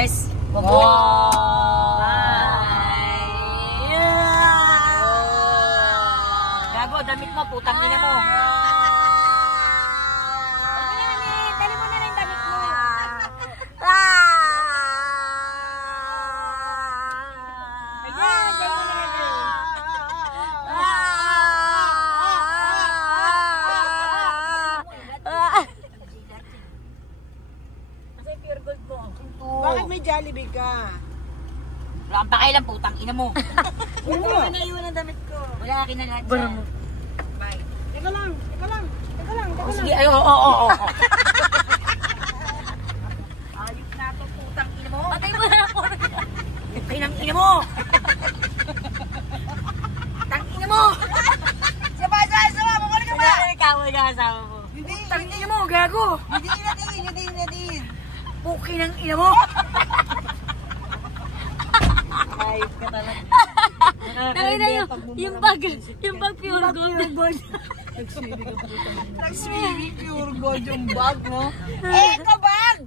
guys. Wow! Gago, damit mo, putang ina mo. Dali mo na rin damit mo. Kasi pure gold mo. Bakit may Jollibee ka? Wala kang pakailan, putang ina mo. Ano ba naiwan ang damit ko? Wala ka kinalahat dyan. Bye. Teka lang. Oh, sige, ay, oo. Ayos na to, putang ina mo. Patay mo na ako. Pinang ina mo. Tang ina mo. Sama, mukha ka ba? Ikaw ay kasama mo. Hindi, Tang ina mo, gago. hindi natin. Puki ng ina mo. Ayos ka talaga. Tangin na yung bag pure gold. Nag-swimming pure gold yung bag mo. Eh, ito bag!